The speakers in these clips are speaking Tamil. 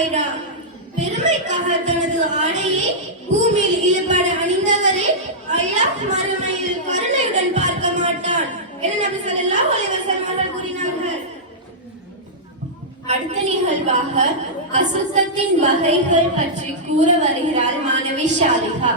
ஹைரா. பெருமைக்காக தனது ஆடையை பூமியில் இழுபட அணிந்தவரை அல்லாஹ் மறுமையில் கருணையுடன் பார்க்க மாட்டான் என நபி ஸல்லல்லாஹு அலைஹி வஸல்லம் அவர்கள் கூறினார்கள். அடுத்த நிகழ்வாக அசுத்தத்தின் வகைகள் பற்றி கூற வருகிறார் மாணவி ஷாலிஹா.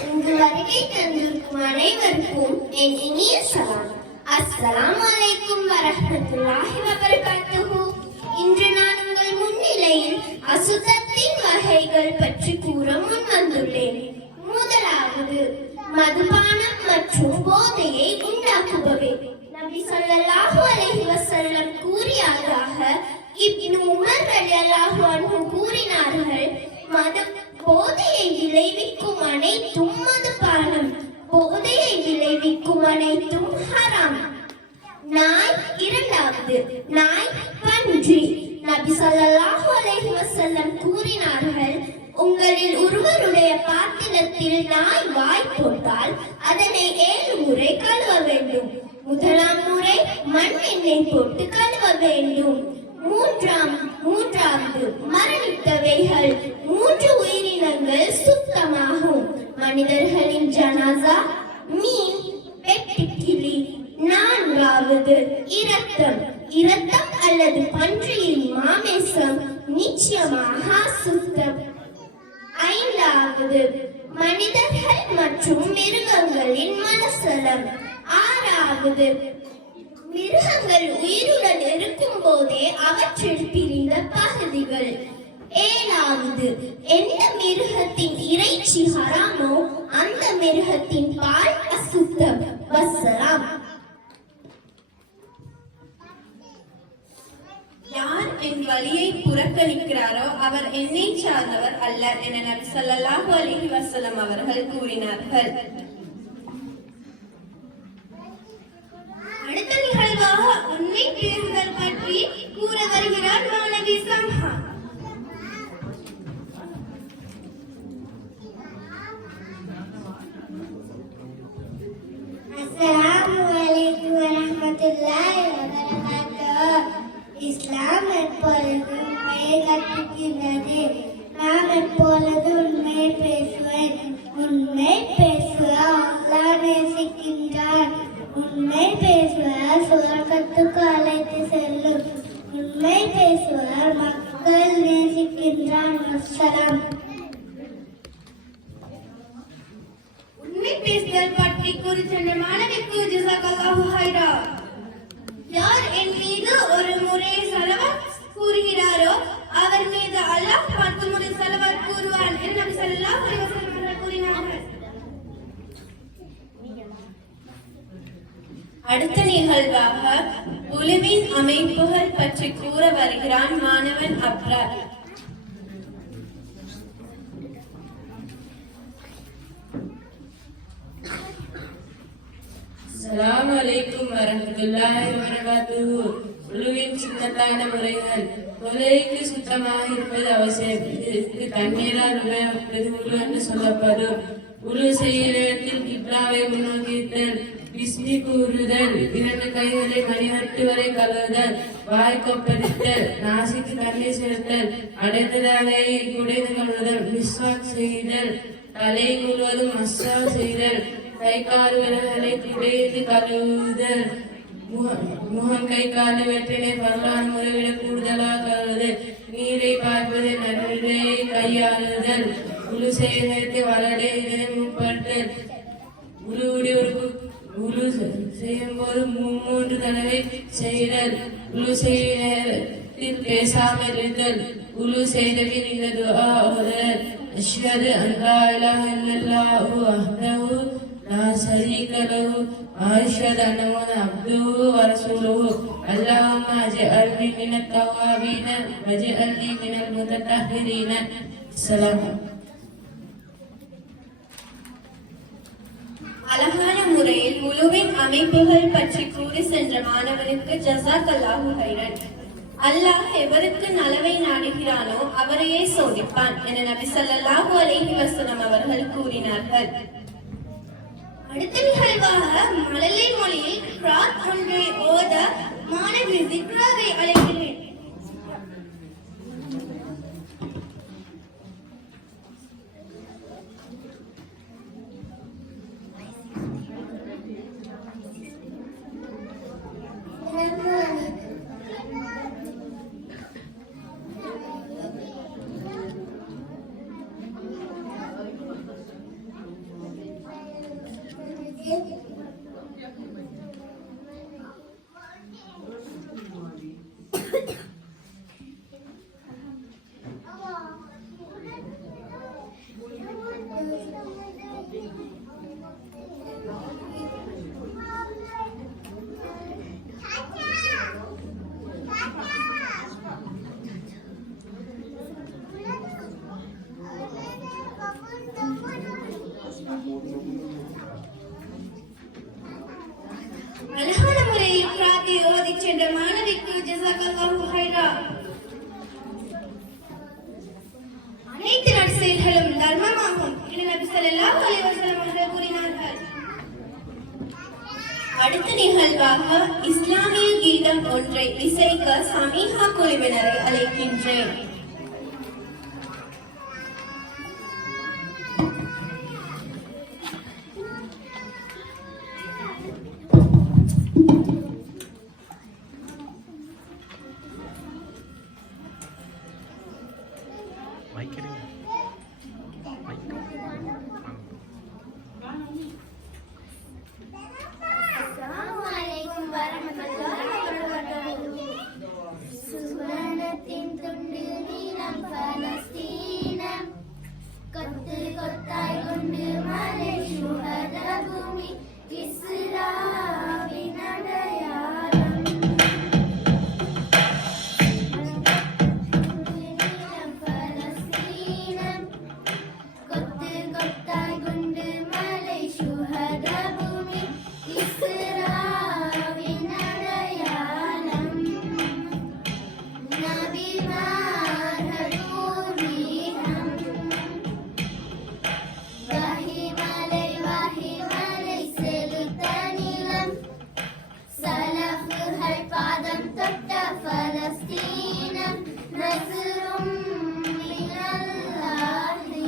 இங்கு வருகை தந்திருக்கும் அனைவருக்கும் என் இனிய சலாம். அஸ்ஸலாமு அலைக்கும் வரஹ்மத்துல்லாஹி வபரகாத்துஹு. இன்று நான் உங்கள் முன்னிலையில் அசுத்தத்தின் வகைகள் பற்றி கூற முன் வந்துள்ளேன். முதலாவது, மதுபானம் மற்றும் போதையை உண்டாக்குபவை. நபி ஸல்லல்லாஹு அலைஹி வஸல்லம் கூறியதாக இப்னு உமர் ரலியல்லாஹு அன்ஹு கூறினார்கள், போதையை விளைவிக்கும் அனைத்தும் மதுபானம், போதையை விளைவிக்கும் அனைத்தும் ஹராம். நாய். இரண்டாவது, நாய் பன்றி. நபி ஸல்லல்லாஹு அலைஹி வஸல்லம் கூறினார்கள், உங்களில் ஒருவருடைய பாத்திரத்தில் நாய் வாய் போட்டால் அதனை 7 முறை கழுவ வேண்டும். முதலாம் முறை மண் எண்ணெய் போட்டு கழுவ வேண்டும். மூன்றாவது, மரணித்தவைகள். 3 உயிரினங்கள் சுத்தமாகும். மனிதர்களின் ஜனாசா, மீன், வெட்டுக்கிளி. 4வது, இரத்தம் அல்லது பன்றியின் மாமிசம் நிச்சயமாக சுத்தம். 5வது, மனிதர்கள் மற்றும் மிருகங்களின் மலசலம். 6வது, மிருகங்கள் உயிருடன் இருக்கும் போதே அவற்றில் பிரிந்த பகுதிகள். 7வது, எந்த மிருகத்தின் இறைச்சி ஹராமோ அந்த மிருகத்தின் பால் அசுத்தம். வஸ்ஸலாம். யார் என் வழியை புறக்கணிக்கிறாரோ அவர் என்னை சார்ந்தவர் அல்ல என நபி ஸல்லல்லாஹு அலைஹி வஸல்லம் அவர்கள் கூறினார்கள். அடுத்த நிகழ்வாக உண்மை பேசுதல் பற்றி கூற வருகிறார் மாணவி சம்ஹா. அஸ்ஸலாமு அலைக்கும் வரஹ்மத்துல்லாஹி வபரகாத்துஹு. இஸ்லாம் எப்பொழுதும் உண்மையை கற்பிக்கின்றது. நாம் எப்பொழுது உண்மையை பேசுவேன். உண்மை பேசுவ அல்லாஹ் நேசிக்கின்றான். உண்மை பேசுவார் சுவர்க்கத்துக்கு அழைத்து செல்லும். உண்மை பேசுவார் மக்கள் நேசிக்கின்றான். வஸ்ஸலாம். உண்மை பேசுதல் பற்றி கூறி சென்ற மாணவிக்கு ஜஸாக்கல்லாஹு ஹைரா. யார் என் மீது ஒரு முறை ஸலவாத் கூறுகிறாரோ அவர் மீது அல்லாஹ் 10 முறை ஸலவாத் கூறுவான் என்று நபி ஸல்லல்லாஹு அலைஹி வஸல்லம் அவர்கள் கூறினார்கள். அடுத்த நிகழ்வாக உலுவின் அமைப்புகள் பற்றி கூற வருகிறான் மாணவன் அப்ரார். அஸ்ஸலாமு அலைக்கும் வரஹ்மத்துல்லாஹி வபரகாத்துஹு. உலுவின் சுத்தத்தான முறைகள். தொழுகைக்கு சுத்தமாக இருப்பது அவசியம். இதற்கு தண்ணீரால் உபயோகிப்பது உலு என்று சொல்லப்படும். உலு செய்யும் இடத்தில் கிப்லாவை முன்னோக்கித்தல், பிஸ்மி கூறுதல், 2 கைகளை மணிவட்டு வரை கழுவுதல், வாய் கொப்பளித்தல், நாசிக்கு தண்ணீர் செலுத்தல், அடைந்த தலையை குடைந்து கழுவுதல், மிஸ்வாக் செய்தல், தலை முழுவதும் மசாஜ் செய்தல், கை கால் விரல்களை குடைந்து கழுவுதல், முகம் கை கால் வெற்றினை பரவான முறைவிட கூடுதலாக கழுவுதல், நீரை பார்ப்பது, நடுநிலையை கையாளுதல், உழு செய்வதற்கு வலடை இதனை முற்படுத்தல், உழு செய்யும் போது 3 தடவை செய்தல், உழு செய்யும் நேரத்தில் பேசாமல் இருந்தல், உழு செய்தபின் இந்த துஆ ஓதுதல். அஷ்ஹது அன் லா இலாஹ இல்லல்லாஹு வஹ்தஹு லா ஷரீக லஹு வ அஷ்ஹது அன்ன முஹம்மதன் அப்துஹு வ ரசூலுஹு. அல்லாஹும்ம அஜ்அல்னி மினத் தவ்வாபீன வஜ்அல்னி மினல் முத்தஹஹிரீன. ஸலாம். அழகான முறையில் உலுவின் அமைப்புகள் பற்றி கூறி சென்ற மாணவனுக்கு ஜஸாக்கல்லாஹு ஹைரன். அல்லாஹ் எவருக்கு நலவை நாடுகிறானோ அவரையே சோதிப்பான் என நபி ஸல்லல்லாஹு அலைஹி வஸல்லம் அவர்கள் கூறினார்கள். அடுத்த நிகழ்வாக மழலை மொழியில் கிராத் ஒன்றை ஓத மாணவி திக்ராவை அழைக்கிறேன். அழகான முறையில் கிராத்தை ஓதிச் சென்ற மாணவிக்கு ஜஸாக்கல்லாஹு ஹைரா. அனைத்து நற்செயல்களும் தர்மமாகும் என நபி ஸல்லல்லாஹு அலைஹி வஸல்லம் அவர்கள் கூறினார்கள். அடுத்த நிகழ்வாக இஸ்லாமிய கீதம் ஒன்றை இசைக்க சமீஹா குழுவினரை அழைக்கின்றேன். சுவனத்தின் துண்டு நீளம் பலஸ்தீனம் கொத்து கொத்தாய் கொண்டு மலை சுகத பூமி இஸ்ராவின் அடையாளம். நீளம் பலஸ்தீனம் கொத்து கொத்தாய் கொண்டு மலை சுகத பூமி இஸ்ராவின் அடையாளம். நபிமார்கள் பூர்வீகம் வஹிமலை செலுத்த நிலம் சலஃபுகள் பாதம் தொட்ட பலஸ்தீனம் நஸ்ரும் மினல்லாஹி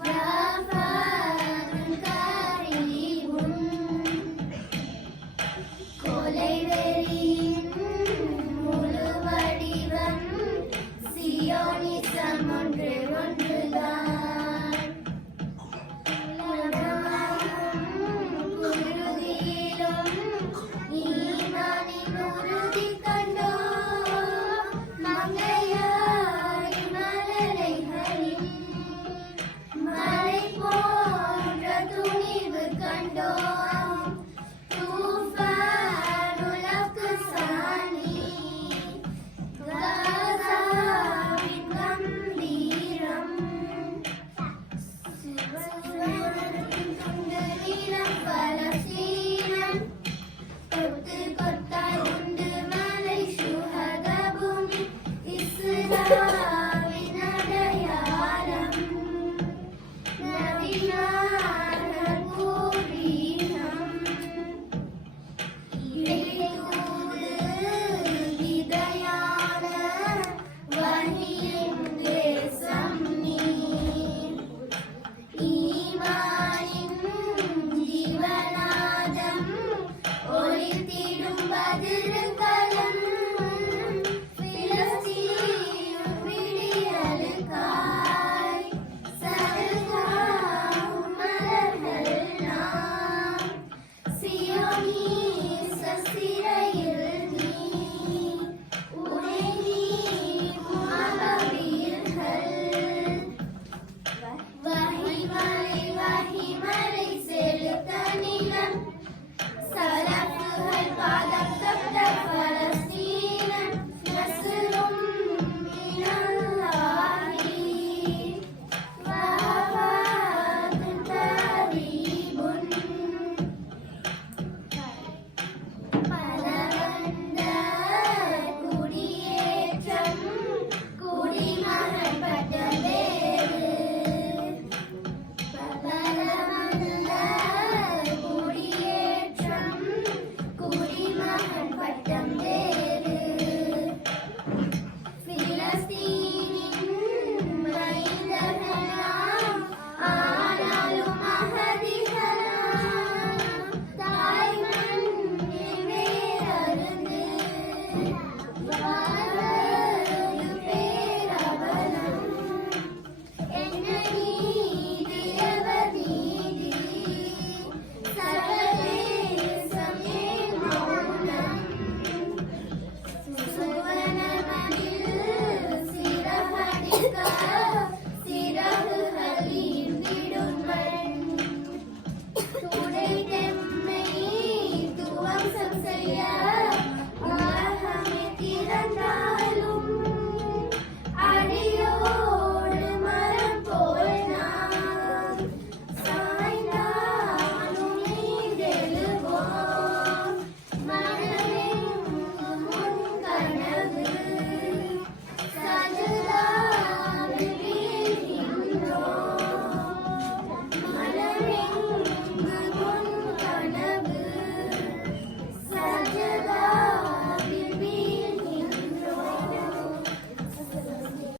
வஃபதுன் கரீமுன். கொலை வெறியின் முழு வடிவம் சியோனிசம் ஒன்று